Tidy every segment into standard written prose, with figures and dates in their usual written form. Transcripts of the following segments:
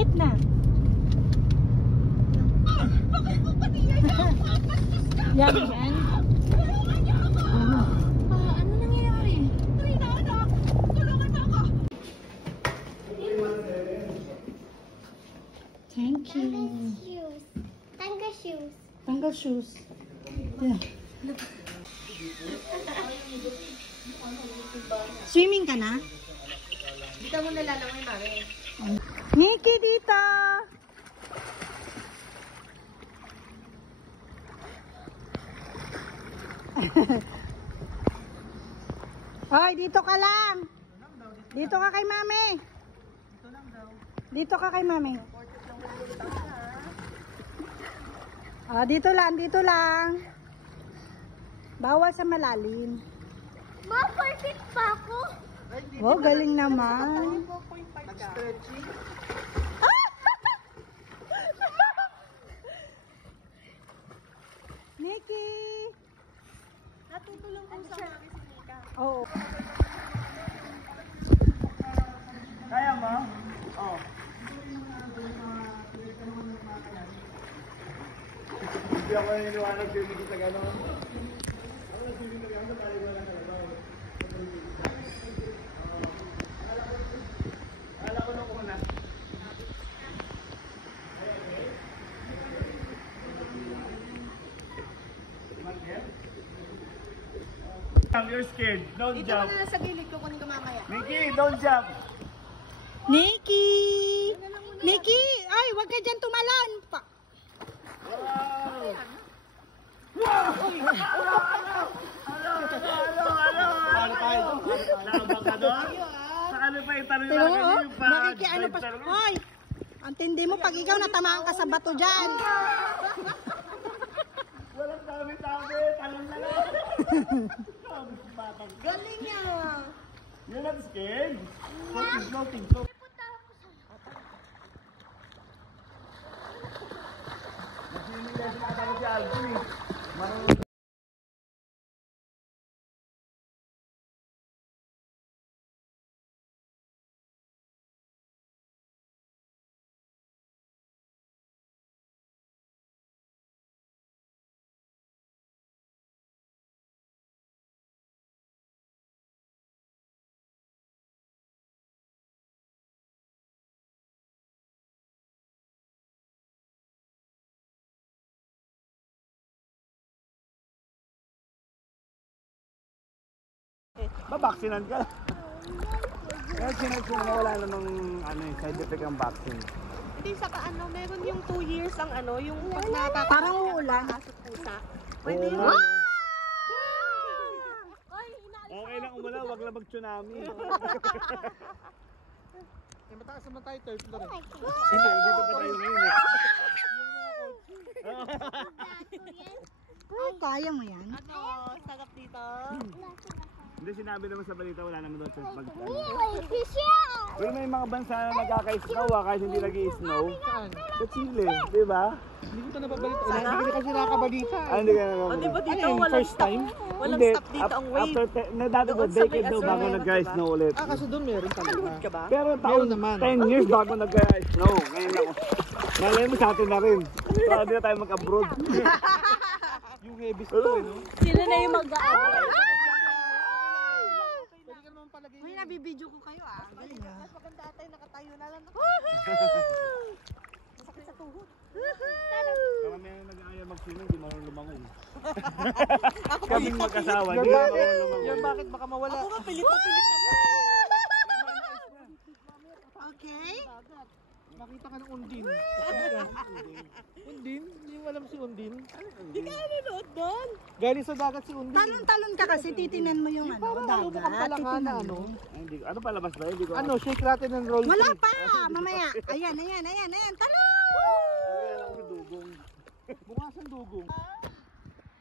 Maliit na. Yan, yan. Ano nangyari? Thank you. Tangga shoes. Tanggal shoes. Yeah. Swimming ka na? Dito mo nalalangoy, mami. Nikki, dito! Hoy, dito ka lang! Dito ka kay mami! Dito ka kay mami. Ah, dito lang, dito lang. Bawal sa malalim. Ma, perfect pa ako. Oh, galing naman. Nikki! Natutulong ko sa mami si Nika. Oo. Kaya mo? Oo. Hindi ako naniniwala sa hindi kita gano'n. Ako nasiling ka gano'n, tayo wala ka na. Akala ko nung una. You're scared. Don't Dito jump. mo na sa gilid ko kunin ko mamaya. Nikki, don't jump. Nikki! Nikki! Ay, wag ka dyan tumalon! Wow! Wow! Nakabang ka doon? Sa ano pa itanong Pero lang oh, yung pa? nakikiano pa. Hoy! Ang tindi mo pag ikaw natamaan ka sa bato dyan. Walang sabi-sabi, talon na lang. Galing niya. You're not scared? Floating. Nag-swimming lesson ata ko si Alvin eh. Marunong. Babaksinan ka. Kaya sinagsin na wala namang side effect ang vaccine. Hindi sa ano, meron yung 2 years ang ano, yung pag nakakatawa. Parang uulan. Asot pusa. Pwede Oo yun. nga. Ay, inaalis. Okay lang umula, wag lang mag-tsunami. Mataas naman tayo, third floor. Hindi, dito pa tayo ngayon eh. Ay, kaya mo yan. Ano, sarap dito. Hindi, sinabi naman sa balita, wala naman doon sa pag Official. Pero may mga bansa na nagkaka-snow kahit hindi nag-i-snow. Sa Chile, di ba? Hindi ko ito nababalita. Wala, hindi ko kasi nakabalita. Hindi ka naman. O, di ba dito, Ano yun, walang first stop. time? Walang Hindi, stop dito ang wave. After, dati ba, Doon sa decade may daw bago Australia, nag-snow ulit. Kasi doon meron talaga. Nanood ka ba? Pero taon, Meron naman. 10 years bago nag-snow. Ngayon ako. Malay mo sa atin na rin. So, hindi na tayo mag-abroad. Yung heavy snow, no? Sila na yung mag-aabot. Pwede ka naman palagay. Uy, nabibidyo ko kayo ah. Galing ah. Mas maganda atay nakatayo na lang. Masakit sa tuhod. Kaya may nag-aaya mag-swimming, hindi marunong lumangoy. Kaming mag-asawa, hindi Yan marunong lumangoy. yan bakit baka mawala. Ako nga pilit na pilit na. Okay. Makita ka ng Undin. Undin? Hindi mo alam si Undin? Hindi ka nanonood doon. Galing sa dagat si Undin. Talon-talon ka kasi titinan mo yung ano, Parang ano dagat. mukhang palaka na ano. Ay, hindi ko. Ano palabas ba? Hindi ko. Ano, shake natin and roll. Wala three. pa! Mamaya. Ayan, ayan, ayan, ayan. Talon! Ano yan ako si Dugong. Bukasan dugong.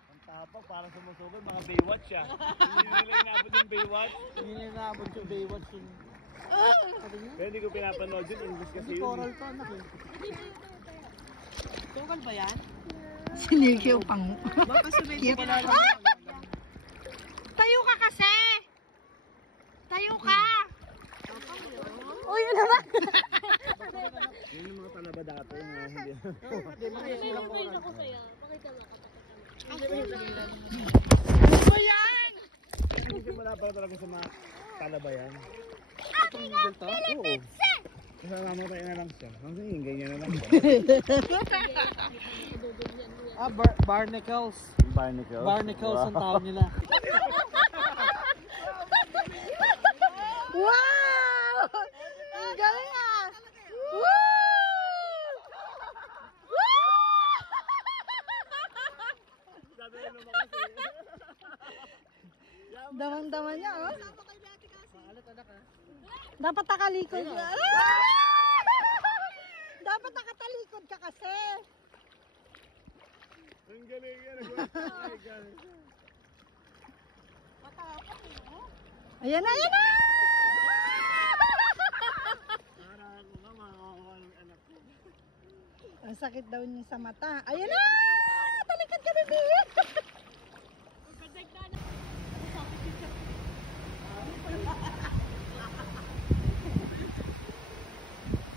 Ang tapak, parang sumusugan, mga Baywatch ah. Hindi nila inabot yung Baywatch. Hindi niya naabot yung Baywatch yung... Pero hindi ko pinapanood yun, English kasi Hindi yun. coral to anak eh. Tungal ba yan? Sinigyo pang... Baka sumedyo Cute. ka na lang. Tayo ka kasi! Tayo ka! Uy, yun naman! Yun yung mga talaba dati na hindi. Hindi malapad talaga sa mga talaba yan. Oo. Kasama mo tayo na lang siya. Ang ganyan na lang siya. Barnacles. Barnacles. Barnacles ang tawag nila. Wow! Ang galing ah! Woo! Daman-daman niya, oh. Dapat nakalikod ka. Ah! Dapat nakatalikod ka kasi. Ang galing yan. Ayan na, ayan na! Para ako nga makakuha ng anak ko. Ang sakit daw niya sa mata. Ayan na! Talikod ka, baby!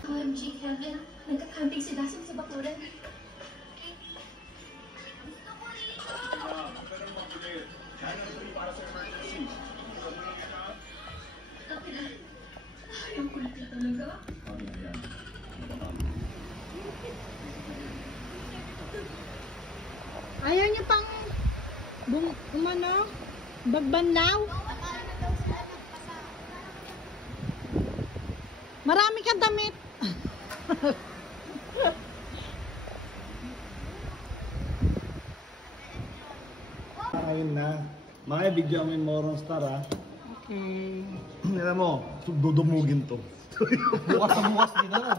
OMG, Kevin. Nagkakanting si Dasim sa bakuran. Ayaw ko na talaga. Ayaw niya pang umano, bagbanlaw. Marami kang damit. Ngayon na. Mga video ang Morong Star ha. Okay. Alam mo, dudumugin to. Bukas na bukas din na.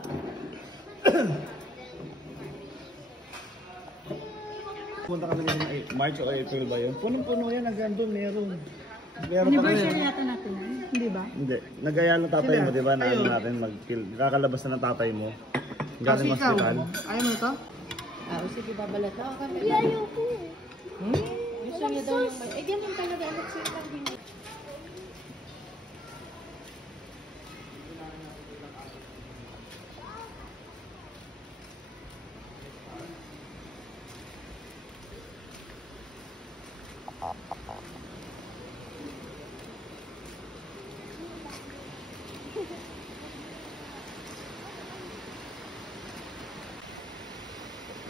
Punta kami ng March o April ba yun? Punong-puno yan, hanggang doon meron. Meron pa Anniversary kami. yata natin, hindi ba? Hindi. Nagaya ng tatay mo, di ba? Na ano natin, kakalabas na ng tatay mo. Galing hospital. Ayaw mo ito? Sige, babalat na kami. Ayaw ko. Gusto niya daw yung may... ganun talaga. Anak siya lang din.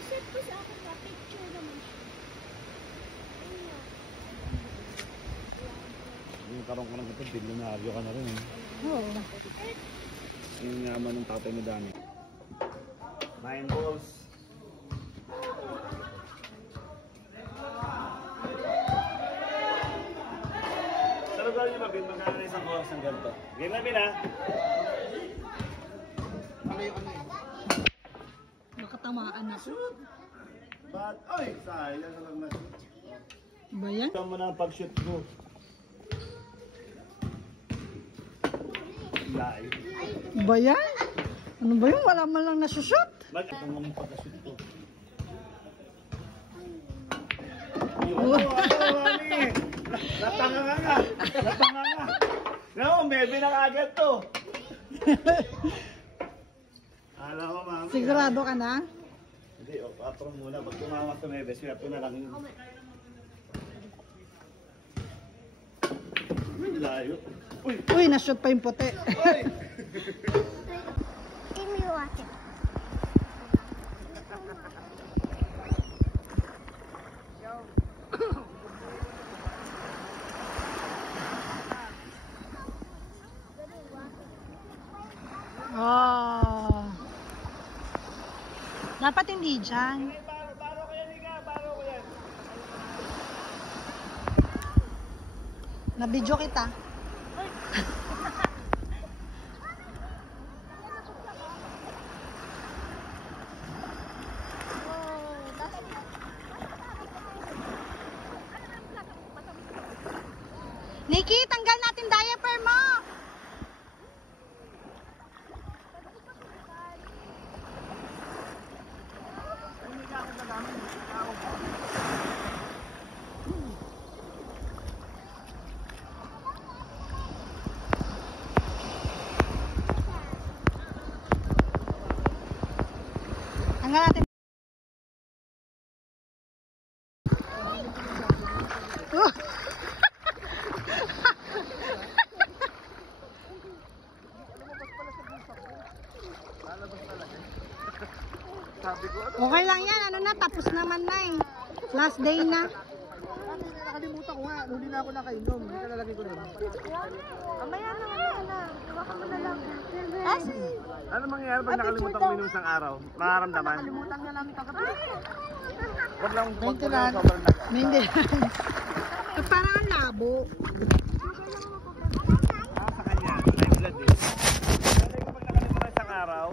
Set ko sa akin na picture naman siya. Yung karong ko ng ito, bilyonaryo ka na rin. Oo. Yung yaman ng tatay ni Dani. 9 balls. Sarap daw niyo ba, Bin? Magkano na isang oras ng ganito? Game na, Bin, ha? Nakatamaan na. But, oy, sayang na lang na. Ba yan? Ito mo na ang pag-shoot ko. Live. Ba yan? Ano ba yun? Wala man lang nasushoot. Ito mo ang pag-shoot ko. Oh. Mami! Natanga nga! Natanga nga! No, bebe na kagad to! Alam ko, mami. Sigurado ka na? Hindi, patron muna. Pag tumama sa bebe, swerte na lang yun. Uy, layo. Uy! Uy, nashoot pa yung puti. Uy! Give me water. Oh. Dapat hindi dyan. Baro ko yan, Higa! Baro ko yan! Nabidyo kita. Nikki, tanggal natin diaper mo. Sabi ko, ano? Okay lang yan. Ano na, tapos naman na eh. Last day na. Nakalimutan ko nga. Huli na ako nakainom. Hindi ka lalagay ko rin. Mamaya na, mamaya na. Iwakan mo na lang. Ano mangyayari pag nakalimutan ko minum isang araw? Makaramdaman? Kalimutan niya namin kagabi. Wag lang Maintenance. sobrang Hindi. Parang ang labo. sa kanya. Live blood eh. Kasi kapag nakalimutan isang araw,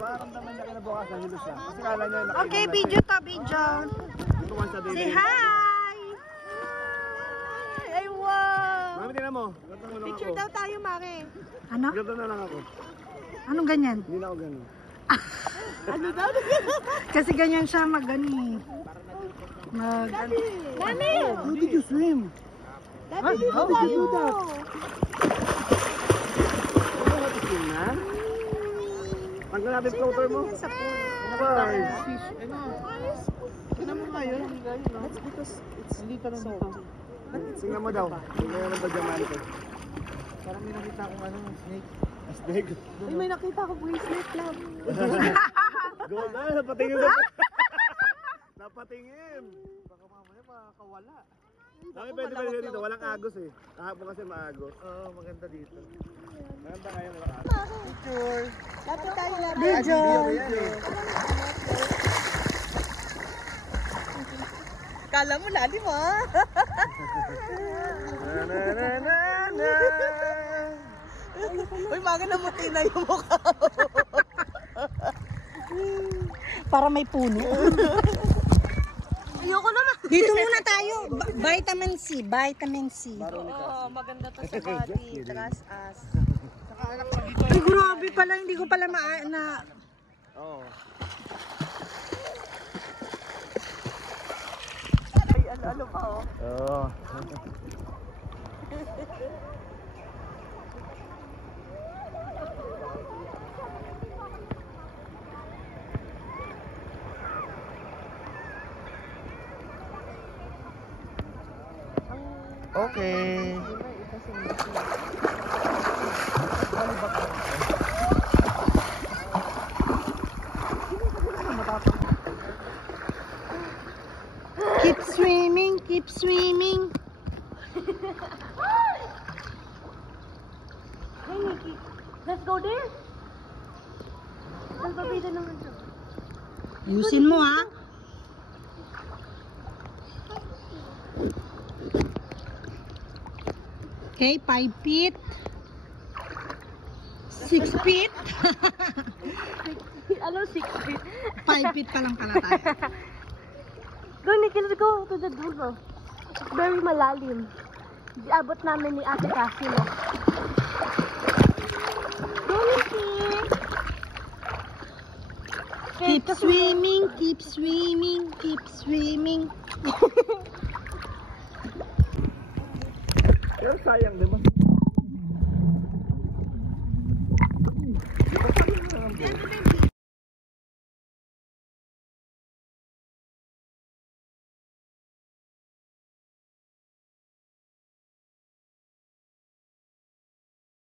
makaramdaman niya kinabukasan hilos siya. Kasi kala niya nakainom Okay, na video to, video. Ito once a day. Say hi! Ay, wow! Mami, tingnan mo. Ganto mo lang Picture ako. daw tayo, Mare. Ano? Ganto na lang ako. Anong ganyan? Hindi na ako ganun. Kasi ganyan siya mag-ani. Mag... Mami! How did you swim? Dati dito tayo. How to swim na? Tanggal natin floater mo. Sa pool. Bye. Fish. Ano? Tignan mo nga yun. That's because it's Hindi ka lang dito. Tingnan mo daw. Tingnan mo ba diamante? Parang may nakita akong ano, snake. Astig. Ay, may nakita ko bracelet lang. Gold na, napatingin sa... Napatingin. Baka mamaya makakawala. Kami pwede dito, walang agos eh. Kahapon kasi maagos. Oo, maganda dito. Maganda ngayon walang agos. Picture. Lapit tayo, lapit. Video! Yan eh. Kala mo lalim, ha? Na na na na na. Uy, mga namuti na yung mukha. Para may puno. Ayoko naman. Dito muna tayo. Vitamin C. Vitamin C. Oo, maganda to sa body. Trust us. Ay, grabe pala. Hindi ko pala na... Oo. Ay, ano pa, oh. Oo. Okay. Keep swimming. Keep swimming. Hey, Nikki, let's go there. Let's go there naman siya. Ayusin mo, ha? Okay, 5 feet. 6 feet. Ano, 6 feet? 5 feet pa lang pala tayo. Go, Nikki, let's go to the dulo. It's very malalim. Abot namin ni Ate Cassie, no? Go, Nikki! Keep swimming, keep swimming, keep swimming. Pero sayang, di ba? Yan din yung